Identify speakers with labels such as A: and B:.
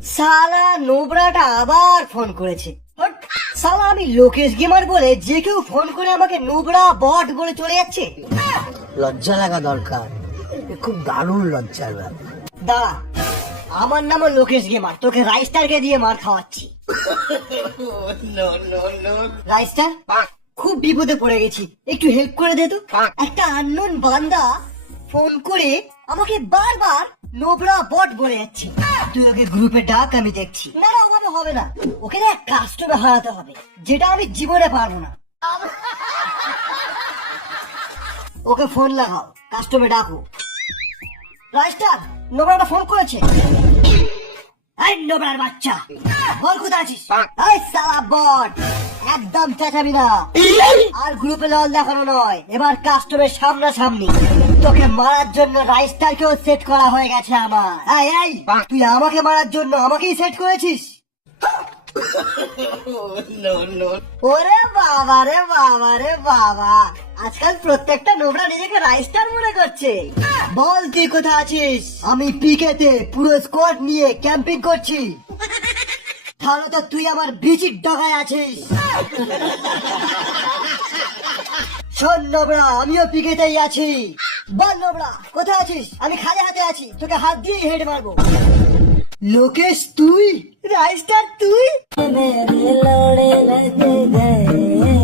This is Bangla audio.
A: সালা নোবরাটা আবার ফোন করেছে। সালা আমি লোকেশ গেমার বলে যে কেউ ফোন করে আমাকে নোবরা বট বলে চলে যাচ্ছে।
B: লজ্জা লাগা দরকার, এ খুব দারুণ লজ্জার ব্যাপার।
A: দাঁড়া, আমার নামও লোকেশ গেমার, তোকে রাইস্টারকে দিয়ে মার খাওয়াচ্ছি। রাইস্টার, খুব বিপদে পড়ে গেছি, একটু হেল্প করে দে তো। একটা আননোন বান্দা ফোন করে আমাকে বারবার নোবরা বট বলে যাচ্ছে। তুই ওকে গ্রুপে ডাক, আমি দেখছি। না না, ওভাবে হবে না, ওকে না কাস্টমে হারাতে হবে, যেটা আমি জীবনে পারবো না। ওকে ফোন লাগাও, কাস্টমে ডাকো। রাইস্টার, নোবরাটা ফোন করেছে। এই নোবরার বাচ্চা, বল কোথায় আছিস? এই সালা বট, একদম চেঁচাবি না, আর গ্রুপে লল দেখানো নয়, এবার কাস্টমের সামনাসামনি। তোকে মারার জন্য রাইস্টারকেও সেট করা হয়ে গেছে আমার। এই এই, তুই আমাকে মারার জন্য আমাকেই সেট করেছিস? ওরে বাবা রে বাবা রে বাবা, আজকাল প্রত্যেকটা নোবরা নিজেকে রাইস্টার মনে করছে। বল তুই কোথায় আছিস? আমি পিকেতে পুরো স্কোয়াড নিয়ে ক্যাম্পিং করছি। তাহলে তো তুই আমার বিচির ডগায় আছিস। শোন নোবরা, আমিও পিকেতেই আছি। বল নোবরা, কোথায় আছিস? আমি খালি হাতে আছি, তোকে হাত দিয়ে হেড মারবো। লোকেশ তুই? রাইস্টার তুই?